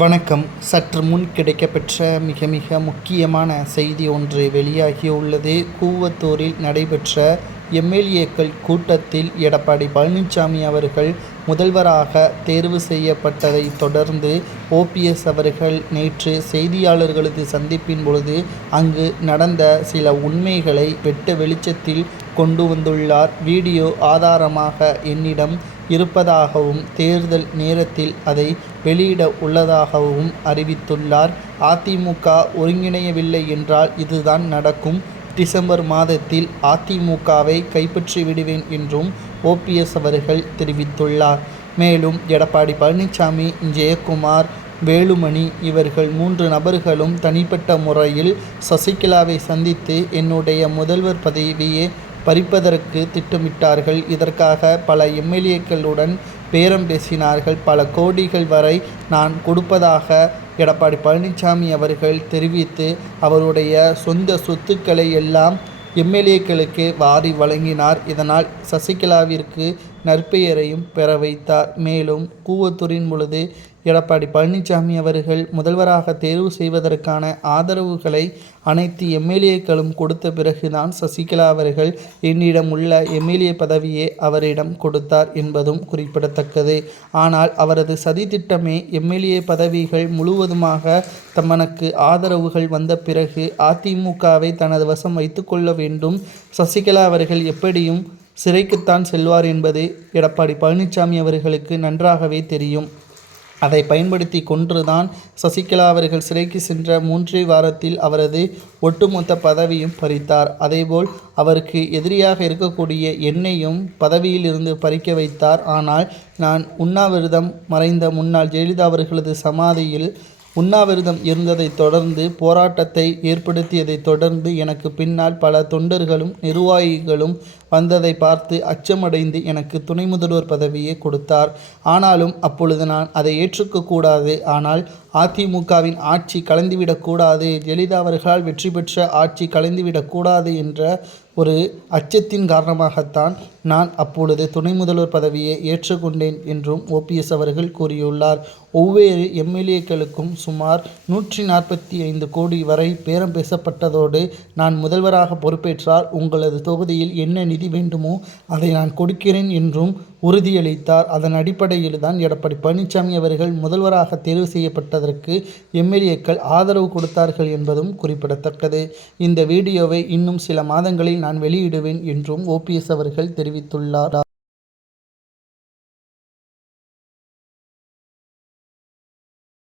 வணக்கம். சற்று முன் கிடைக்கப்பெற்ற மிக மிக முக்கியமான செய்தி ஒன்று வெளியாகியுள்ளது. கூவத்தூரில் நடைபெற்ற எம்எல்ஏக்கள் கூட்டத்தில் எடப்பாடி பழனிசாமி அவர்கள் முதல்வராக தேர்வு செய்யப்பட்டதை தொடர்ந்து ஓபிஎஸ் அவர்கள் நேற்று செய்தியாளர்களது சந்திப்பின் பொழுது அங்கு நடந்த சில உண்மைகளை வெட்ட வெளிச்சத்தில் கொண்டு வந்துள்ளார். வீடியோ ஆதாரமாக என்னிடம் இருப்பதாகவும் தேர்தல் நேரத்தில் அதை வெளியிட உள்ளதாகவும் அறிவித்துள்ளார். அதிமுக ஒருங்கிணையவில்லை என்றால் இதுதான் நடக்கும். டிசம்பர் மாதத்தில் அதிமுகவை கைப்பற்றி விடுவேன் என்றும் ஓபிஎஸ் அவர்கள் தெரிவித்துள்ளார். மேலும் எடப்பாடி பழனிசாமி ஜெயக்குமார் வேலுமணி இவர்கள் மூன்று நபர்களும் தனிப்பட்ட முறையில் சசிகலாவை சந்தித்து என்னுடைய முதல்வர் பதவியே பறிப்பதற்கு திட்டமிட்டார்கள். இதற்காக பல எம்எல்ஏக்களுடன் பேரம் பேசினார்கள். பல கோடிகள் வரை நான் கொடுப்பதாக எடப்பாடி பழனிசாமி அவர்கள் தெரிவித்து அவருடைய சொந்த சொத்துக்களை எல்லாம் எம்எல்ஏக்களுக்கு வாரி வழங்கினார். இதனால் சசிகலாவிற்கு நற்பெயரையும் பெற வைத்தார். மேலும் கூவத்தூரின் பொழுது எடப்பாடி பழனிசாமி அவர்கள் முதல்வராக தேர்வு செய்வதற்கான ஆதரவுகளை அனைத்து எம்எல்ஏக்களும் கொடுத்த பிறகுதான் சசிகலா அவர்கள் என்னிடம் உள்ள எம்எல்ஏ பதவியை அவரிடம் கொடுத்தார் என்பதும் குறிப்பிடத்தக்கது. ஆனால் அவரது சதித்திட்டமே எம்எல்ஏ பதவிகள் முழுவதுமாக தமனுக்கு ஆதரவுகள் வந்த பிறகு அதிமுகவை தனது வசம் வைத்துக்கொள்ள வேண்டும். சசிகலா அவர்கள் எப்படியும் சிறைக்குத்தான் செல்வார் என்பது எடப்பாடி பழனிசாமி அவர்களுக்கு நன்றாகவே தெரியும். அதை பயன்படுத்தி கொன்றுதான் சசிகலா அவர்கள் சிறைக்கு சென்ற மூன்றே வாரத்தில் அவரது ஒட்டுமொத்த பதவியும் பறித்தார். அதேபோல் அவருக்கு எதிரியாக இருக்கக்கூடிய என்னையும் பதவியில் இருந்து பறிக்க வைத்தார். ஆனால் நான் உண்ணாவிரதம் மறைந்த முன்னாள் ஜெயலலிதா அவர்களது சமாதியில் உண்ணாவிரதம் இருந்ததை தொடர்ந்து போராட்டத்தை ஏற்படுத்தியதை தொடர்ந்து எனக்கு பின்னால் பல தொண்டர்களும் நிர்வாகிகளும் வந்ததை பார்த்து அச்சமடைந்து எனக்கு துணை முதல்வர் பதவியை கொடுத்தார். ஆனாலும் அப்பொழுது நான் அதை ஏற்றுக்கக்கூடாது ஆனால் அதிமுகவின் ஆட்சி கலந்துவிடக்கூடாது ஜெயலலிதா அவர்களால் வெற்றி பெற்ற ஆட்சி கலந்துவிடக்கூடாது என்ற ஒரு அச்சத்தின் காரணமாகத்தான் நான் அப்பொழுது துணை முதல்வர் பதவியை ஏற்றுக்கொண்டேன் என்றும் ஓபிஎஸ் அவர்கள் கூறியுள்ளார். ஒவ்வொரு எம்எல்ஏக்களுக்கும் சுமார் நூற்றி நாற்பத்தி ஐந்து கோடி வரை பேரம் பேசப்பட்டதோடு நான் முதல்வராக பொறுப்பேற்றால் உங்களது தொகுதியில் என்ன நிதி நிதி வேண்டுமோ அதை நான் கொடுக்கிறேன் என்றும் உறுதியளித்தார். அதன் அடிப்படையில் தான் எடப்பாடி பழனிசாமி அவர்கள் முதல்வராக தேர்வு செய்யப்பட்டதற்கு எம்எல்ஏக்கள் ஆதரவு கொடுத்தார்கள் என்பதும் குறிப்பிடத்தக்கது. இந்த வீடியோவை இன்னும் சில மாதங்களில் நான் வெளியிடுவேன் என்றும் ஓபிஎஸ் அவர்கள் தெரிவித்துள்ளார்